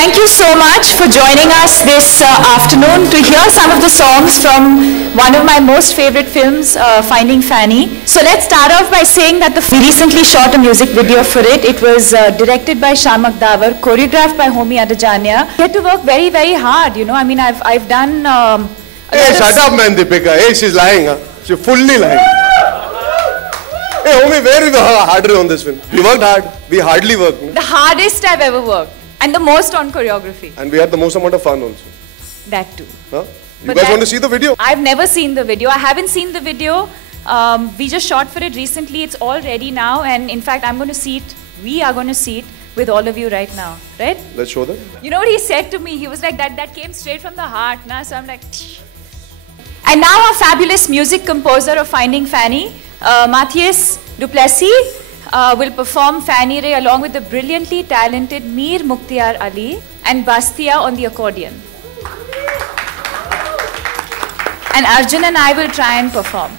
Thank you so much for joining us this afternoon to hear some of the songs from one of my most favorite films, Finding Fanny. So let's start off by saying that we recently shot a music video for it. It was directed by Shamak Davar, choreographed by Homi Adajania. We had to work very, very hard, you know. I mean, I've done... hey, shut up, man, Deepika. Hey, she's lying, huh? She's fully lying. Hey, Homi, where we were harder on this film? We worked hard. We hardly worked. No? The hardest I've ever worked. And the most on choreography. And we had the most amount of fun also. That too. Huh? You guys want to see the video? I've never seen the video. I haven't seen the video. We just shot for it recently. It's all ready now. And in fact, I'm going to see it. We are going to see it with all of you right now. Right? Let's show them. You know what he said to me? He was like, that came straight from the heart. Nah? So I'm like... And now our fabulous music composer of Finding Fanny, Matthias du Plessis, will perform Fanny Ray along with the brilliantly talented Mir Mukhtiar Ali and Bastia on the accordion. And Arjun and I will try and perform.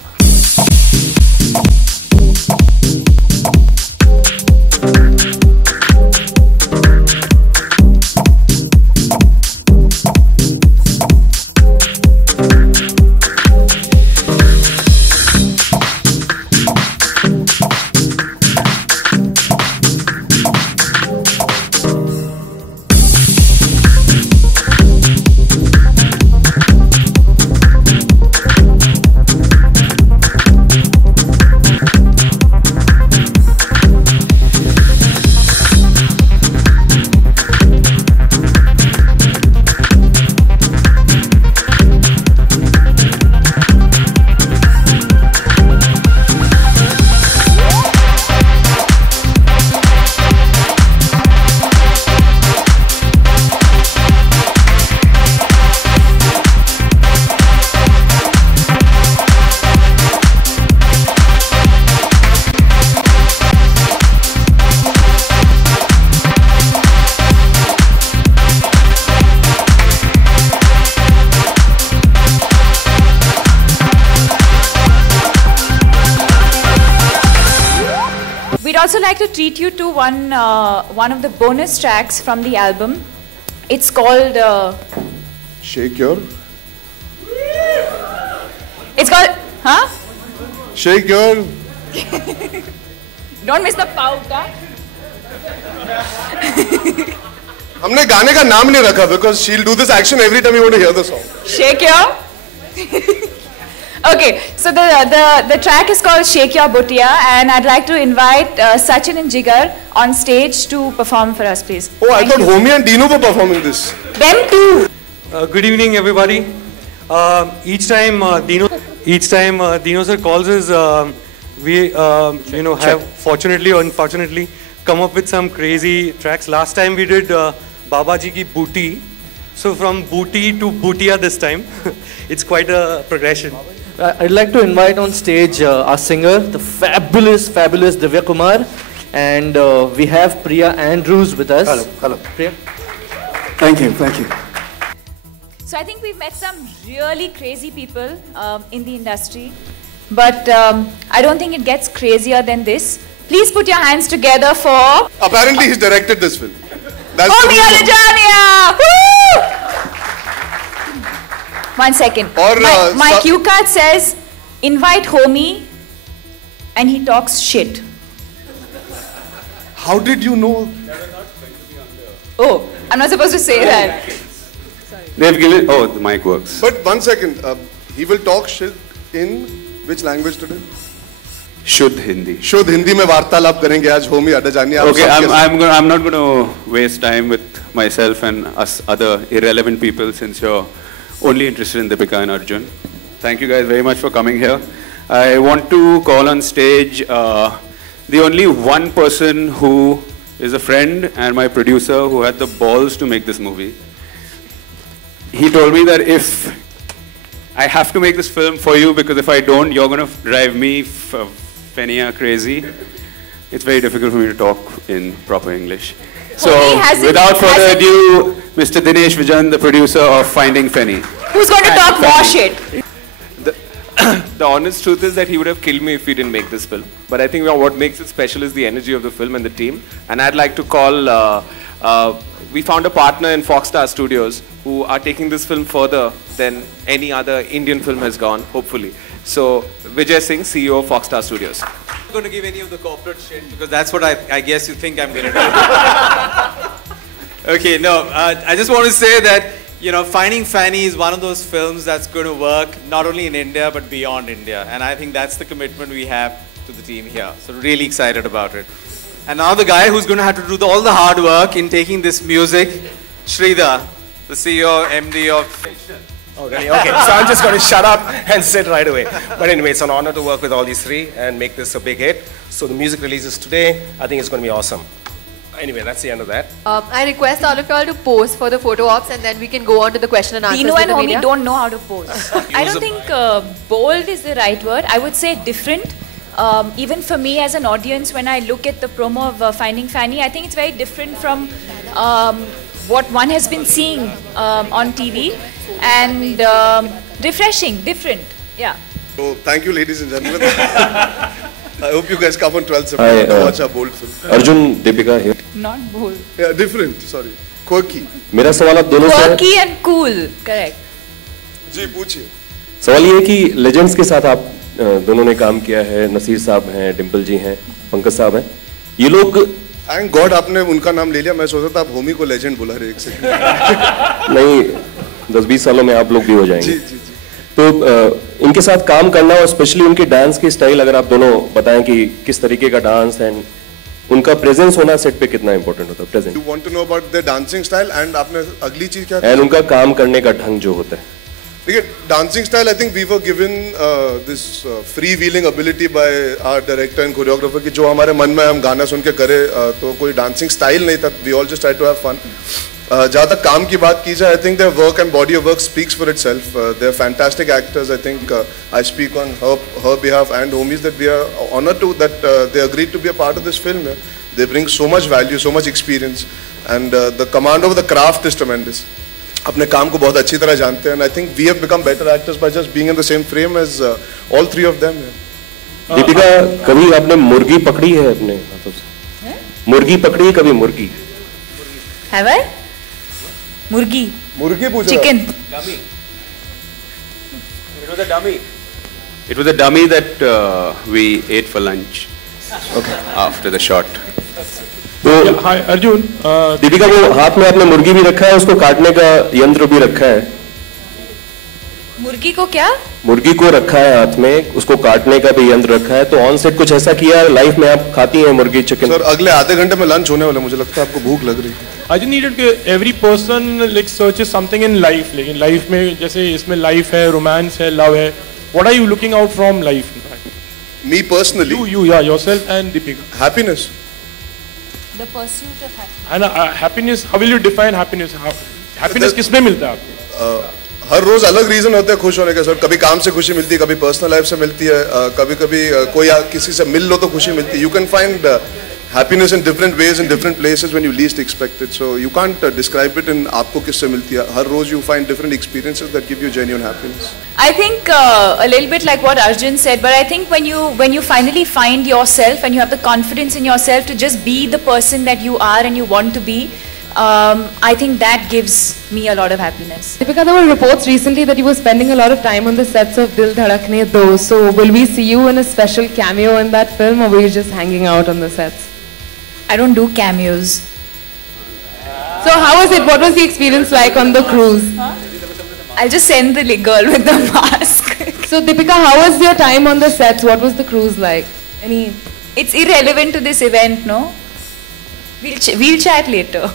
We'd also like to treat you to one of the bonus tracks from the album. It's called... Shake your... It's called... Huh? Shake your... Don't miss the pauta. हमने गाने का नाम नहीं रखा because she'll do this action every time you want to hear the song. Shake your... Okay, so the track is called Shake Your Buttiya, and I'd like to invite Sachin and Jigar on stage to perform for us, please. Oh, I thought Homi and Dino were performing this. Them too. Good evening, everybody. Each time Dino sir calls us, we have fortunately or unfortunately come up with some crazy tracks. Last time we did Babaji Ki Booty. So from Booty to Buttiya this time, it's quite a progression. I'd like to invite on stage our singer, the fabulous Divya Kumar, and we have Priya Andrews with us. Hello. Priya. Thank you. So I think we've met some really crazy people in the industry, but I don't think it gets crazier than this. Please put your hands together for... Apparently he's directed this film. That's Homi Adajania! Woo! 1 second. Or, my cue card says, invite Homi and he talks shit. How did you know? Oh, I'm not supposed to say that. They've given... Oh, the mic works. But 1 second. He will talk shit in which language today? Shuddh Hindi. Shuddh Hindi में वार्तालाप करेंगे आज Homi Adajania. Okay, I'm not going to waste time with myself and us other irrelevant people since you're only interested in Deepika and Arjun. Thank you guys very much for coming here. I want to call on stage the only one person who is a friend and my producer who had the balls to make this movie. He told me that if I have to make this film for you because if I don't, you're going to drive me Fenia crazy. It's very difficult for me to talk in proper English. So, without further ado, Mr. Dinesh Vijan, the producer of Finding Fanny. Who's going to talk more shit? The honest truth is that he would have killed me if he didn't make this film. But I think what makes it special is the energy of the film and the team. And I'd like to call we found a partner in Foxstar Studios who are taking this film further than any other Indian film has gone, hopefully. So, Vijay Singh, CEO of Foxstar Studios. I'm not going to give any of the corporate shit because that's what I guess you think I'm going to do. Okay, no, I just want to say that, you know, Finding Fanny is one of those films that's going to work not only in India but beyond India. And I think that's the commitment we have to the team here. So really excited about it. And now the guy who's going to have to do all the hard work in taking this music, Sridhar, the CEO, MD of... Oh, really? Okay, so I'm just going to shut up and sit right away. But anyway, it's an honor to work with all these three and make this a big hit. So the music releases today. I think it's going to be awesome. Anyway, that's the end of that. I request all of y'all to pose for the photo ops and then we can go on to the question and answers. Dino and with the Homie media. don't know how to pose. I don't think bold is the right word. I would say different. Even for me as an audience, when I look at the promo of Finding Fanny, I think it's very different from what one has been seeing on TV. And refreshing, different. Yeah. So, thank you, ladies and gentlemen. I hope you guys come on 12th September to watch our bold film. Arjun, Deepika here. Not bold. Yeah, different. Sorry. Quirky. मेरा सवाल आप दोनों से Quirky and cool. Correct. जी पूछिए. सवाल ये है कि लेजेंड्स के साथ आप दोनों ने काम किया है. नसीर साहब हैं, डिम्पल जी हैं, पंकज साहब हैं. ये लोग Thank God आपने उनका नाम ले लिया. मैं सोचा था आप होमी को लेजेंड बुला रहे एक सेकंड. नहीं 10-20 सालों में आप लोग भी हो जाएंगे. जी जी जी. तो इनके साथ काम करना और स्पेशली उनके डांस की स्टाइल अगर आप दोनों बताएं कि किस तरीके का डांस एंड उनका प्रेजेंस होना सेट पे कितना इंपॉर्टेंट होता है present. You want to know about their dancing style and आपने अगली चीज क्या? एंड उनका काम करने का ढंग जो होता है. देखिए dancing style I think we were given this freewheeling ability by our director and choreographer कि जो हमारे मन में हम गाना सुन के करें तो कोई dancing style नहीं था. We all just tried to have fun. जहाँ तक काम की बात की जाए, I think their work and body of work speaks for itself. They're fantastic actors. I think I speak on her behalf and Homies that we are honored to that they agreed to be a part of this film. They bring so much value, so much experience, and the command over the craft is tremendous. अपने काम को बहुत अच्छी तरह जानते हैं. And I think we have become better actors by just being in the same frame as all three of them. Deepika कभी आपने मुर्गी पकड़ी है अपने हाथों से? मुर्गी पकड़ी है कभी? मुर्गी Have I? Murgi. मुर्गी पूछ रहा. Chicken. Dummy. It was a dummy. It was a dummy that we ate for lunch. Okay. After the shot. तो हाय अर्जुन. दीपिका वो हाथ में आपने मुर्गी भी रखा है, उसको काटने का यंत्र भी रखा है. मुर्गी को क्या? मुर्गी को रखा है हाथ में, उसको काटने का भी यंत्र रखा है. तो ऑन सेट कुछ ऐसा किया लाइफ में? आप खाती हैं मुर्गी चिकन? सर अगले आधे घंटे में लंच होने वाला, मुझे लगता है आपको भूख लग रही है. I just needed कि every person like searches something in life. लेकिन लाइफ में जैसे इसमें लाइफ है, रोमांस है, लव है. What are you looking out from life? Me personally. You, yeah, yourself and Deepika. Happiness. The pursuit of happiness. And happiness. How will you define happiness? Happiness किसमें मिलता है आपको? हर रोज अलग रीजन होते हैं खुश होने के. सर कभी काम से खुशी मिलती है, कभी पर्सनल लाइफ से मिलती है, कभी कभी कोई किसी से मिल लो तो खुशी मिलती है. You can find happiness in different ways in different places when you least expect it. So you can't describe it in आपको किससे मिलती है. हर रोज you find different experiences that give you genuine happiness. I think a little bit like what Arjun said, but I think when you finally find yourself and you have the confidence in yourself to just be the person that you are and you want to be, I think that gives me a lot of happiness. Deepika, there were reports recently that you were spending a lot of time on the sets of Dil Dhadakne Do. So will we see you in a special cameo in that film, or were you just hanging out on the sets? I don't do cameos. So how was it? What was the experience like on the cruise? I'll just send the girl with the mask. So Deepika, how was your time on the sets? What was the cruise like? It's irrelevant to this event, no? We'll chat later.